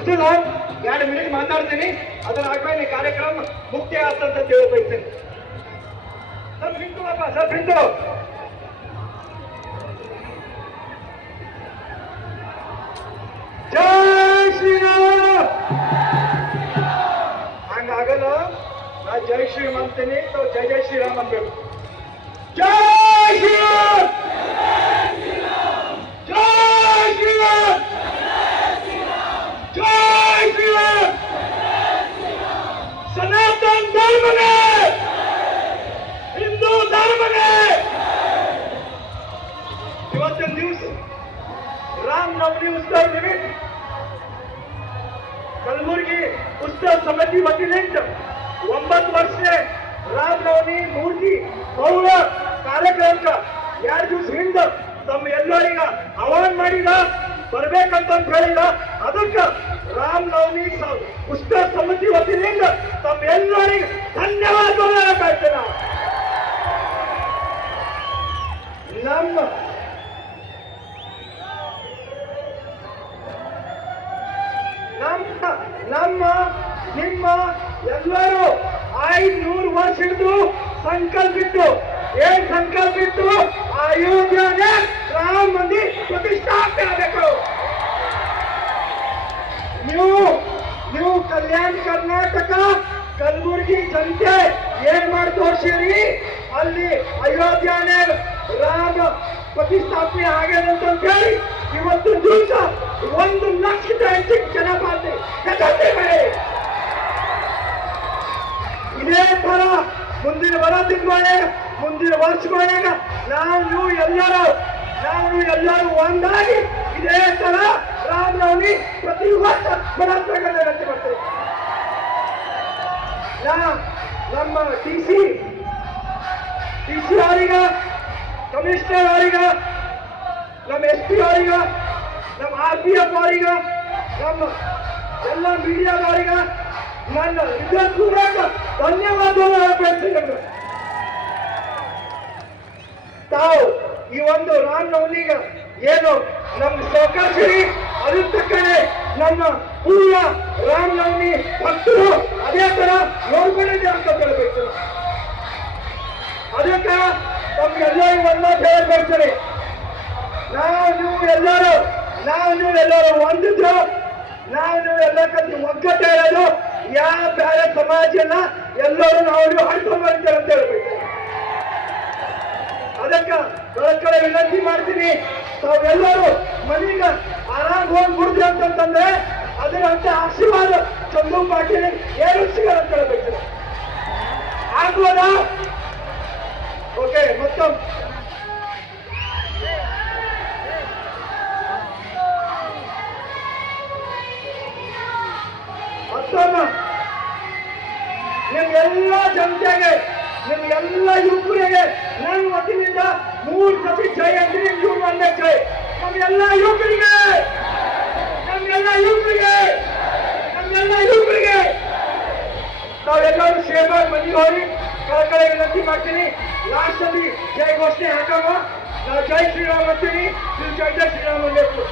ಇಷ್ಟು ನಾನು 2 ಮಿನಿಟ್ ಮಾತಾಡ್ತೀನಿ. ಅದರಾದ್ಮೇಲೆ ಕಾರ್ಯಕ್ರಮ ಮುಕ್ತಿ ಆಗ್ತಂತ ಹೇಳಿ ಬಯಸ್ತೇನೆ. ಸರ್ ಪ್ರಿಂಟು ಅಪ್ಪ, ಸರ್ ಪ್ರಿಂಟು. ಜೈ ಶ್ರೀರಾಮ್. ಹಂಗಾಗಲ್ಲ, ನಾ ಜೈ ಶ್ರೀರಾಮ್ ಅಂತೀನಿ, ಜೈ ಜೈ ಶ್ರೀರಾಮ್ ಅನ್ಬೇಕು. ಜೈ ಶ್ರೀರಾಮ್, ಜೈ ಶ್ರೀರಾಮ್, ಜೈ ಶ್ರೀರಾಮ್. ಸನಾತನ ಧರ್ಮನೇ, ಹಿಂದೂ ಧರ್ಮನೇ. ಇವತ್ತಿನ ದಿವಸ ರಾಮನವಮಿ ಉತ್ಸವ ನಿಮಿತ್ತ ಕಲಬುರಗಿ ಉತ್ಸವ ಸಮಿತಿ ವತಿಯಿಂದ 9 ವರ್ಷ ರಾಮನವಮಿ ಮೂರ್ತಿ ಪೌರ ಕಾರ್ಯಕ್ರಮಕ್ಕ 2 ದಿವಸ ಹಿಂದೆ ತಮ್ಮ ಎಲ್ಲರಿಗ ಆಹ್ವಾನ ಮಾಡಿದ ಬರ್ಬೇಕಂತ ಹೇಳಿದ. ಅದಕ್ಕೆ ರಾಮನವಮಿ ಉತ್ಸವ ಸಮಿತಿ ವತಿಯಿಂದ ತಮ್ಮ ಎಲ್ಲರಿಗ ಧನ್ಯವಾದಗಳು ಹೇಳ್ತೇನೆ. ನಮ್ಮ ನಿಮ್ಮ ಎಲ್ಲರೂ 500 ವರ್ಷ ಹಿಡಿದು ಸಂಕಲ್ಪ ಇಟ್ಟು, ಏನ್ ಸಂಕಲ್ಪ ಇಟ್ಟು? ಅಯೋಧ್ಯೆಗೆ ರಾಮ ಮಂದಿರ ಪ್ರತಿಷ್ಠಾಪನೆ ಆಗಬೇಕು. ನೀವು ಕಲ್ಯಾಣ ಕರ್ನಾಟಕ ಕಲಬುರಗಿ ಜನತೆ ಏನ್ ಮಾಡಿ ತೋರಿಸಿರಿ? ಅಲ್ಲಿ ಅಯೋಧ್ಯೆಗೆ ರಾಮ ಪ್ರತಿಷ್ಠಾಪನೆ ಆಗ್ಯದಂತ ಹೇಳಿ ಇವತ್ತು ದಿವಸ 1 ಲಕ್ಷದ ಹೆಚ್ಚಿಗೆ ಜನ ಬರ್ತೀವಿ. ಇದೇ ತರ ಮುಂದಿನ ತಿಂಗಳಾಗ, ಮುಂದಿನ ವರ್ಷಗಳಾಗ ನಾವು ಎಲ್ಲರೂ ಒಂದಾಗಿ ಇದೇ ತರ ರಾಮನವಮಿ ಪ್ರತಿ ವರ್ಷ ಬಡಾತ್ಮಕತೆ ನಡೆಸಿ ಬರ್ತೀವಿ. ನಮ್ಮ ಟಿ ಸಿ ಅವರಿಗ, ಕಮಿಷನರ್ ಅವರಿಗ, ನಮ್ಮ SP ಅವರಿಗ, ನಮ್ಮ RPF ಅವರಿಗ, ನಮ್ಮ ಎಲ್ಲ ಮೀಡಿಯಾದವರಿಗ ನನ್ನ ವಿದ್ಯಾರ್ಥಿಗಳಾಗ ಧನ್ಯವಾದಗಳು ಹೇಳ್ತೀನಿ. ತಾವು ಈ ಒಂದು ರಾಮನವಮಿಗ ಏನು ನಮ್ಮ ಸಹಕರಿಸಿರಿ, ಅದ್ರ ತಕ್ಕನೆ ನಮ್ಮ ಪೂರ್ಣ ರಾಮನವಮಿ ಭಕ್ತರು ಅದೇ ತರ ನೋಡ್ಕೊಂಡಿದ್ದೆ ಅಂತ ಹೇಳ್ಬೇಕು. ಅದಕ್ಕೆ ತಮ್ಗೆಲ್ಲರಿಗೂ ಒಂದು ಮಾತು ಹೇಳ್ಕೊಡ್ತೀನಿ. ನೀವು ಎಲ್ಲರೂ ಒಂದಿದ್ರು, ನೀವು ಎಲ್ಲ ಕಲ್ತು ಒಗ್ಗಟ್ಟೆ ಇರೋದು. ಯಾವ ಬೇರೆ ಸಮಾಜ ಎಲ್ಲ ಎಲ್ಲರೂ ನಾವು ಹಡ್ಕೊಂಡು ಬರ್ತಾರೆ ಅಂತ ಹೇಳ್ಬೇಕು. ಅದಕ್ಕೆ ಕಡೆ ವಿನಂತಿ ಮಾಡ್ತೀನಿ, ತಾವೆಲ್ಲರೂ ಮನೆಗ ಆರಾಮ್ ಹೋಗ್ಬಿಡ್ತೀವಿ ಅಂತಂದ್ರೆ ಅದರಂತ ಆಶೀರ್ವಾದ ಚಂದು ಪಾಟೀಲ್ ಏನು ಸಿಗಲ್ಲ ಅಂತ ಹೇಳ್ಬೇಕು. ಆಗ್ಬೋದಾ? ಓಕೆ, ಮತ್ತೊಮ್ಮೆ ನಿಮ್ಗೆಲ್ಲ ಜನತೆಗೆ, ನಿಮ್ಗೆಲ್ಲ ಯುವಕರಿಗೆ ನನ್ನ ವತಿಯಿಂದ 3 ಸತಿ ಜೈ ಅಂದ್ರೆ ನೀವು ಒಂದೇ ಜೈ. ನಮ್ಗೆಲ್ಲ ಯುವಕರಿಗೆ ತಾವೆಲ್ಲರೂ ಸೇವಾಗಿ ಮನೆಗೆ ಹೋಗಿ ಕಡೆ ವಿನಂತಿ ಮಾಡ್ತೀನಿ. ಲಾಸ್ಟ್ ಅಲ್ಲಿ ಜೈ ಘೋಷಣೆ ಹಾಕೋ. ನಾವು ಜೈ ಶ್ರೀರಾಮ್ ಅಂತೀನಿ, ನೀವು ಜೈ ಜೈ ಶ್ರೀರಾಮ್ ಅನ್ಬೇಕು.